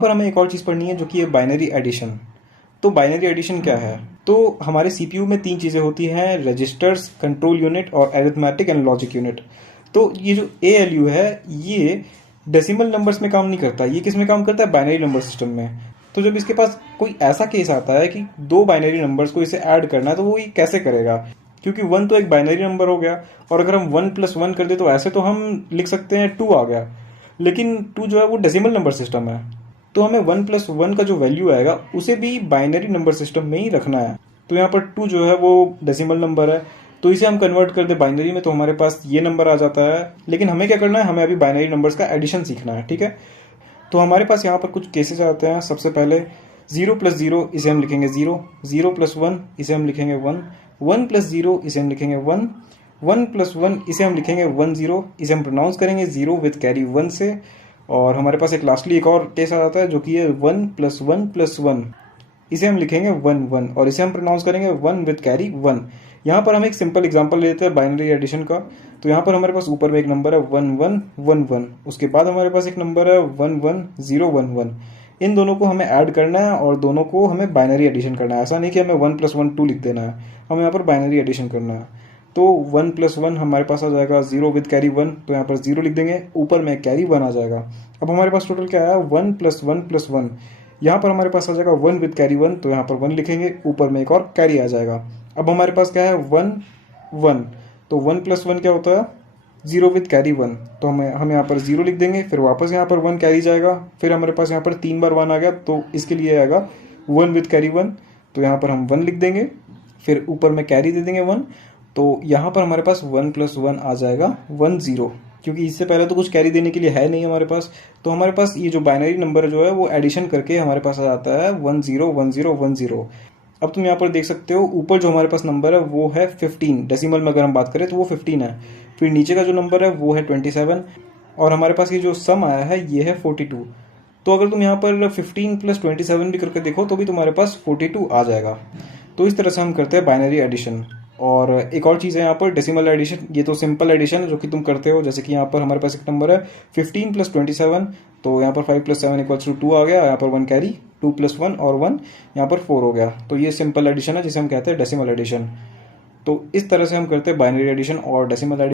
पर हमें एक और चीज़ पढ़नी है जो कि है बाइनरी एडिशन। तो बाइनरी एडिशन क्या है? तो हमारे सीपीयू में तीन चीज़ें होती हैं, रजिस्टर्स, कंट्रोल यूनिट और अरिथमेटिक एंड लॉजिक यूनिट। तो ये जो एएलयू है ये डेसिमल नंबर्स में काम नहीं करता, ये किस में काम करता है? बाइनरी नंबर सिस्टम में। तो जब इसके पास कोई ऐसा केस आता है कि दो बाइनरी नंबर्स को इसे ऐड करना है तो वो ये कैसे करेगा? क्योंकि वन तो एक बाइनरी नंबर हो गया और अगर हम वन प्लस वन कर दे तो ऐसे तो हम लिख सकते हैं टू आ गया, लेकिन टू जो है वो डेसिमल नंबर सिस्टम है। तो हमें वन प्लस वन का जो वैल्यू आएगा उसे भी बाइनरी नंबर सिस्टम में ही रखना है। तो यहाँ पर टू जो है वो डेसिमल नंबर है, तो इसे हम कन्वर्ट कर दे बाइनरी में तो हमारे पास ये नंबर आ जाता है। लेकिन हमें क्या करना है? हमें अभी बाइनरी नंबर्स का एडिशन सीखना है, ठीक है। तो हमारे पास यहाँ पर कुछ केसेस आते हैं। सबसे पहले जीरो प्लस जीरो, इसे हम लिखेंगे जीरो। जीरो प्लस वन, इसे हम लिखेंगे वन। वन प्लस जीरो, इसे हम लिखेंगे वन। वन प्लस वन, इसे हम लिखेंगे वन जीरो। इसे हम प्रोनाउंस करेंगे जीरो विथ कैरी वन से। और हमारे पास एक लास्टली एक और केस आ जाता है जो कि है one plus one plus one, इसे हम लिखेंगे वन वन और इसे हम प्रोनाउंस करेंगे वन विथ कैरी वन। यहाँ पर हम एक सिंपल एग्जांपल लेते हैं बाइनरी एडिशन का। तो यहाँ पर हमारे पास ऊपर में एक नंबर है वन वन वन वन, उसके बाद हमारे पास एक नंबर है one one zero one one. इन दोनों को हमें ऐड करना है और दोनों को हमें बाइनरी एडिशन करना है। ऐसा नहीं कि हमें वन प्लस वन टू लिख देना है, हमें यहाँ पर बाइनरी एडिशन करना है। तो वन प्लस वन हमारे पास आ जाएगा जीरो विद कैरी वन, तो यहाँ पर जीरो लिख देंगे, ऊपर में कैरी वन आ जाएगा। अब हमारे पास टोटल क्या आया? One plus one plus one. यहाँ पर हमारे पास आ जाएगा वन विद कैरी वन, तो यहाँ पर वन लिखेंगे, ऊपर में एक और कैरी आ जाएगा। अब हमारे पास क्या है? One one. तो वन प्लस वन क्या होता है? Zero with carry one. तो हम यहाँ पर जीरो लिख देंगे, फिर वापस यहाँ पर वन कैरी जाएगा, फिर हमारे पास यहाँ पर तीन बार वन आ गया, तो इसके लिए आएगा वन विद कैरी वन। तो यहाँ पर हम वन लिख देंगे, फिर ऊपर में कैरी दे देंगे वन। तो यहाँ पर हमारे पास वन प्लस वन आ जाएगा वन जीरो, क्योंकि इससे पहले तो कुछ कैरी देने के लिए है नहीं हमारे पास। तो हमारे पास ये जो बाइनरी नंबर जो है वो एडिशन करके हमारे पास आ जाता है one zero one zero one zero. अब तुम यहाँ पर देख सकते हो ऊपर जो हमारे पास नंबर है वो है 15, डेसिमल में अगर हम बात करें तो वो 15 है। फिर नीचे का जो नंबर है वो है 27 और हमारे पास ये जो सम आया है ये है 42। तो अगर तुम यहाँ पर 15 प्लस 27 भी करके देखो तो भी तुम्हारे पास 42 आ जाएगा। तो इस तरह से हम करते हैं बाइनरी एडिशन। और एक और चीज़ है यहाँ पर डेसिमल एडिशन। ये तो सिंपल एडिशन है जो कि तुम करते हो, जैसे कि यहाँ पर हमारे पास एक नंबर है 15 प्लस 27, तो यहाँ पर 5 प्लस 7 इक्वल्स टू 2 आ गया, यहाँ पर वन कैरी, 2 प्लस 1 और 1 यहाँ पर 4 हो गया। तो ये सिंपल एडिशन है जिसे हम कहते हैं डेसिमल एडिशन। तो इस तरह से हम करते हैं बाइनरी एडिशन और डेसिमल एडिशन।